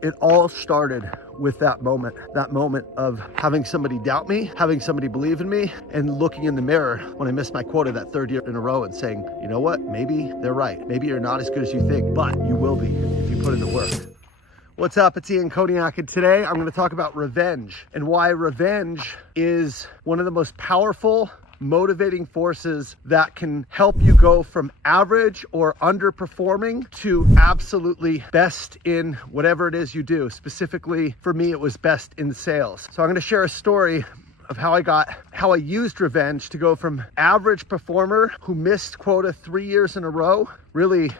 It all started with that moment of having somebody doubt me, having somebody believe in me, and looking in the mirror when I missed my quota that third year in a row and saying, you know what, maybe they're right. Maybe you're not as good as you think, but you will be if you put in the work. What's up, it's Ian Kodiak, and today I'm gonna talk about revenge and why revenge is one of the most powerful motivating forces that can help you go from average or underperforming to absolutely best in whatever it is you do. Specifically for me, it was best in sales. So I'm going to share a story of how I used revenge to go from average performer who missed quota 3 years in a row. Really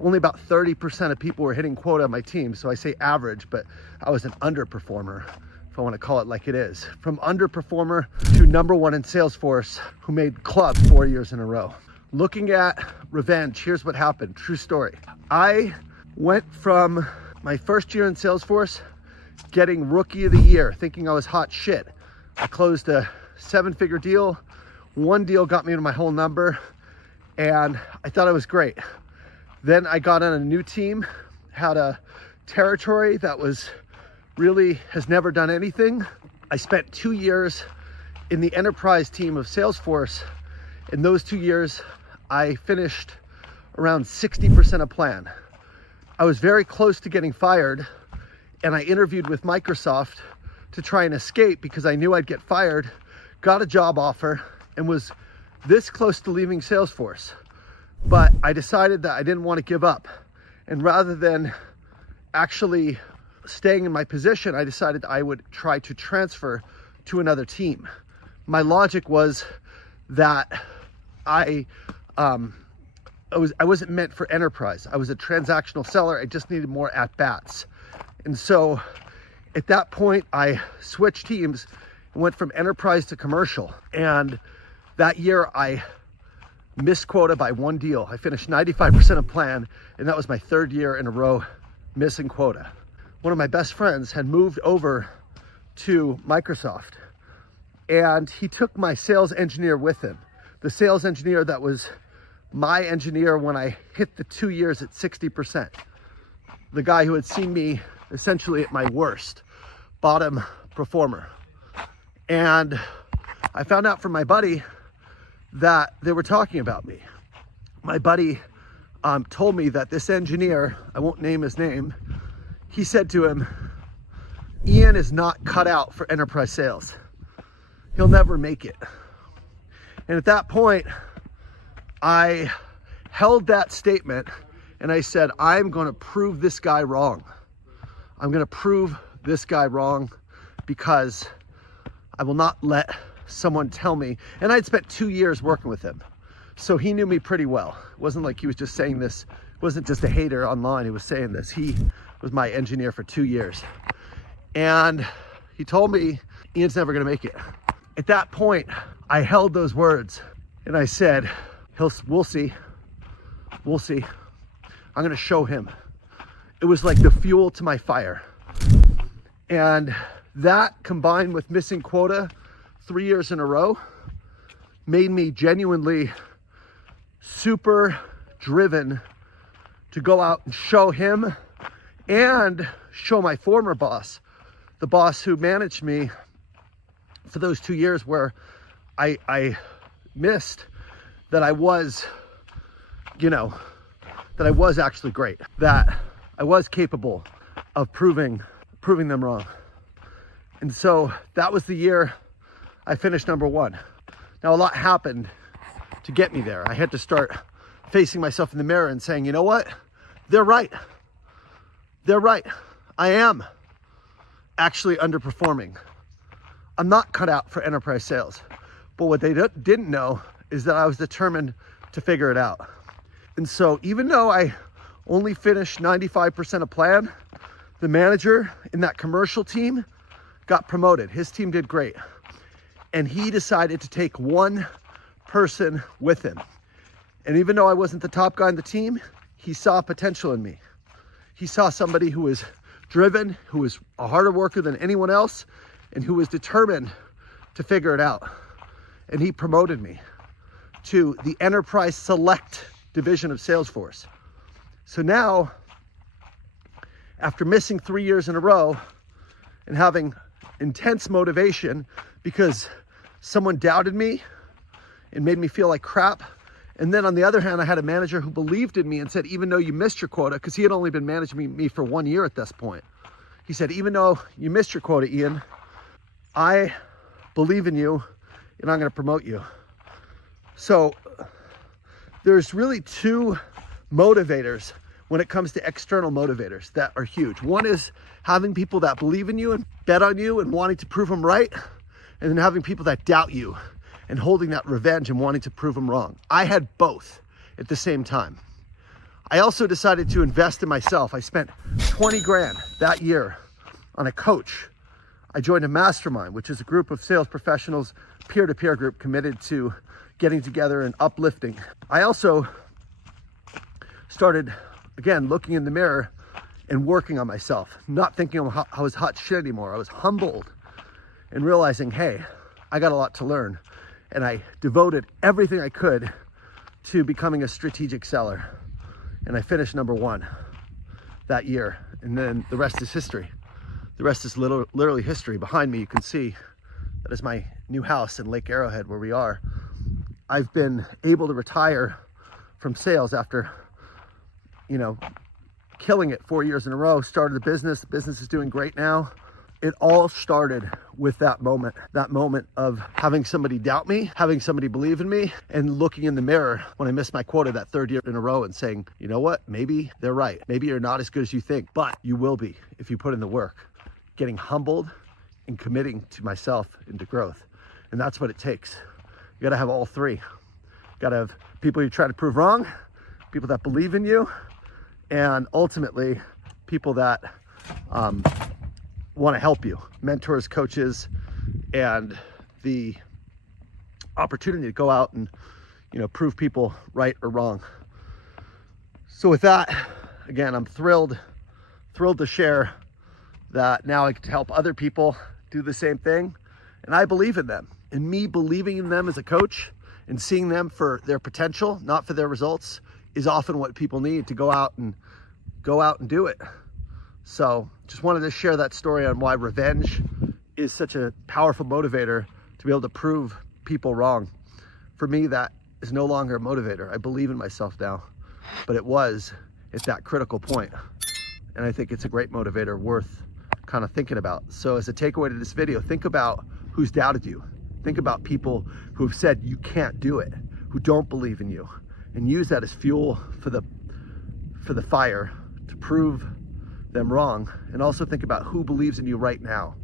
only about 30% of people were hitting quota on my team. So I say average, but I was an underperformer, if I want to call it like it is. From underperformer to #1 in Salesforce, who made club 4 years in a row. Looking at revenge, here's what happened. True story. I went from my first year in Salesforce getting rookie of the year, thinking I was hot shit. I closed a 7-figure deal. One deal got me to my whole number, and I thought I was great. Then I got on a new team, had a territory that was really has never done anything. I spent 2 years in the enterprise team of Salesforce. In those 2 years, I finished around 60% of plan. I was very close to getting fired, and I interviewed with Microsoft to try and escape because I knew I'd get fired, got a job offer, and was this close to leaving Salesforce. But I decided that I didn't want to give up. And rather than actually staying in my position, I decided I would try to transfer to another team. My logic was that I wasn't meant for enterprise. I was a transactional seller. I just needed more at-bats. And so at that point, I switched teams and went from enterprise to commercial. And that year, I missed quota by 1 deal. I finished 95% of plan, and that was my 3rd year in a row missing quota. One of my best friends had moved over to Microsoft, and he took my sales engineer with him. The sales engineer that was my engineer when I hit the 2 years at 60%. The guy who had seen me essentially at my worst, bottom performer. And I found out from my buddy that they were talking about me. My buddy told me that this engineer, I won't name his name, he said to him, Ian is not cut out for enterprise sales. He'll never make it. And at that point, I held that statement and I said, I'm going to prove this guy wrong. I'm going to prove this guy wrong because I will not let someone tell me. And I'd spent 2 years working with him. So he knew me pretty well. It wasn't like he was just saying this. It wasn't just a hater online. He was saying this. He was my engineer for 2 years. And he told me, Ian's never going to make it. At that point, I held those words and I said, we'll see. We'll see. I'm going to show him. It was like the fuel to my fire. And that combined with missing quota 3 years in a row made me genuinely super driven to go out and show him and show my former boss, the boss who managed me for those 2 years where I missed, that I was, that I was actually great, that I was capable of proving them wrong. And so that was the year I finished #1. Now a lot happened to get me there. I had to start facing myself in the mirror and saying, you know what? They're right. They're right. I am actually underperforming. I'm not cut out for enterprise sales. But what they didn't know is that I was determined to figure it out. And so even though I only finished 95% of plan, the manager in that commercial team got promoted. His team did great. And he decided to take one person with him. And even though I wasn't the top guy on the team, he saw potential in me. He saw somebody who was driven, who was a harder worker than anyone else, and who was determined to figure it out. And he promoted me to the enterprise select division of Salesforce. So now after missing 3 years in a row and having intense motivation because someone doubted me and made me feel like crap. And then on the other hand, I had a manager who believed in me and said, even though you missed your quota, because he had only been managing me for 1 year at this point, he said, even though you missed your quota, Ian, I believe in you and I'm going to promote you. So there's really two motivators when it comes to external motivators that are huge. One is having people that believe in you and bet on you and wanting to prove them right, and then having people that doubt you and holding that revenge and wanting to prove them wrong. I had both at the same time. I also decided to invest in myself. I spent 20 grand that year on a coach. I joined a mastermind, which is a group of sales professionals, peer-to-peer group committed to getting together and uplifting. I also started, again, looking in the mirror and working on myself, not thinking I was hot shit anymore. I was humbled and realizing, hey, I got a lot to learn. And I devoted everything I could to becoming a strategic seller. And I finished number 1 that year. And then the rest is history. The rest is literally history. Behind me, you can see that is my new house in Lake Arrowhead where we are. I've been able to retire from sales after, killing it 4 years in a row. Started the business is doing great now. It all started with that moment of having somebody doubt me, having somebody believe in me, and looking in the mirror when I missed my quota that 3rd year in a row and saying, you know what, maybe they're right. Maybe you're not as good as you think, but you will be if you put in the work. Getting humbled and committing to myself into growth. And that's what it takes. You gotta have all three. You gotta have people you try to prove wrong, people that believe in you, and ultimately people that want to help you, mentors, coaches, and the opportunity to go out and prove people right or wrong. So with that, again, I'm thrilled to share that now I get to help other people do the same thing, and I believe in them. And me believing in them as a coach and seeing them for their potential, not for their results, is often what people need to go out and do it. So just wanted to share that story on why revenge is such a powerful motivator to be able to prove people wrong. For me, that is no longer a motivator. I believe in myself now, but it was at that critical point. And I think it's a great motivator worth kind of thinking about. So as a takeaway to this video, think about who's doubted you. Think about people who have said you can't do it, who don't believe in you, and use that as fuel for the fire to prove them wrong. And also think about who believes in you right now,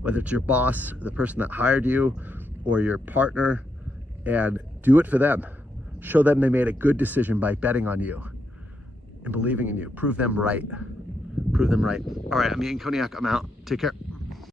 whether it's your boss, the person that hired you, or your partner, and do it for them. Show them they made a good decision by betting on you and believing in you. Prove them right. Prove them right. All right, I'm Ian Koniak. I'm out. Take care.